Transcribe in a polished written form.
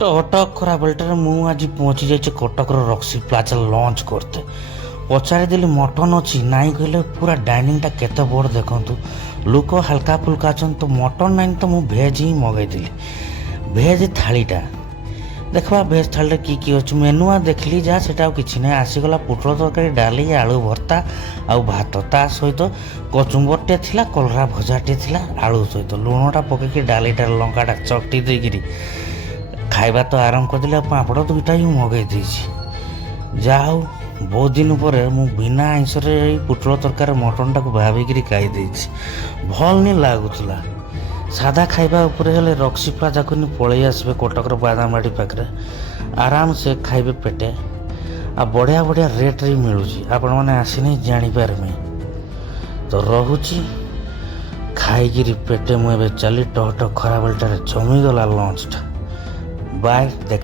ଟହଟକ୍ ଖରା ବେଳଟାରେ ମୁଁ ଆଜି ପହଞ୍ଚି ଯାଇଛି କଟକର ରକ୍ସି ପ୍ଲାଜା ଲଞ୍ଚ করতে। ପଚାରିଦେଲି ମଟନ୍ ଅଛି, ନାଇଁ କହିଲେ ପୁରା ଡାଇନିଂଟା କେତେ ବଡ଼ ଦେଖନ୍ତୁ, ଲୋକ ହାଲକା ଫୁଲକା ଅଛନ୍ତି। ତ ମଟନ୍ ନାଇଁ ତ ମୁଁ ଭେଜ୍ ହିଁ ମଗାଇଥିଲି। ଭେଜ୍ ଥାଳିଟା ଦେଖିବା, ଭେଜ୍ ଥାଳିରେ କି ଅଛି ମେନୁ ଦେଖିଲି ଯାହା, ସେଟା ଆଉ କିଛି ନାହିଁ। ଆସିଗଲା ପୋଟଳ ତରକାରୀ, ଡାଲି, ଆଳୁ ଭର୍ତ୍ତା ଆଉ ଭାତ, ତା ସହିତ କଚୁମ୍ବରଟେ ଥିଲା, କଲରା ଭଜାଟେ ଥିଲା ଆଳୁ ସହିତ। ଲୁଣଟା ପକେଇକି ଡାଲିଟା ଲଙ୍କାଟା ଚକଟି ଦେଇକିରି ଖାଇବା ତ ଆରମ୍ଭ କରିଦେଲି। ଆଉ ପାମ୍ପଡ଼ ଦୁଇଟା ହିଁ ମଗାଇ ଦେଇଛି। ଯାହା ହଉ ବହୁତ ଦିନ ପରେ ମୁଁ ବିନା ଆଇଁଷରେ ଏଇ ପୋଟଳ ତରକାରୀ ମଟନ୍ଟାକୁ ଭାବିକିରି ଖାଇ ଦେଇଛି। ଭଲ ନି ଲାଗୁଥିଲା। ସାଧା ଖାଇବା ଉପରେ ହେଲେ ରକ୍ସି ପ୍ଲାଜାକୁ ନି ପଳେଇ ଆସିବେ, କଟକର ବାଦାମବାଡ଼ି ପାଖରେ ଆରାମସେ ଖାଇବେ ପେଟେ। ଆଉ ବଢ଼ିଆ ବଢ଼ିଆ ରେଟ୍ରେ ମିଳୁଛି, ଆପଣମାନେ ଆସିନି ଜାଣିପାରିବେ। ତ ରହୁଛି, ଖାଇକିରି ପେଟେ ମୁଁ ଏବେ ଚାଲି ଟହଟକ୍ ଖରାବେଳଟାରେ ଜମିଗଲା ଲଞ୍ଚଟା। ବାଏ।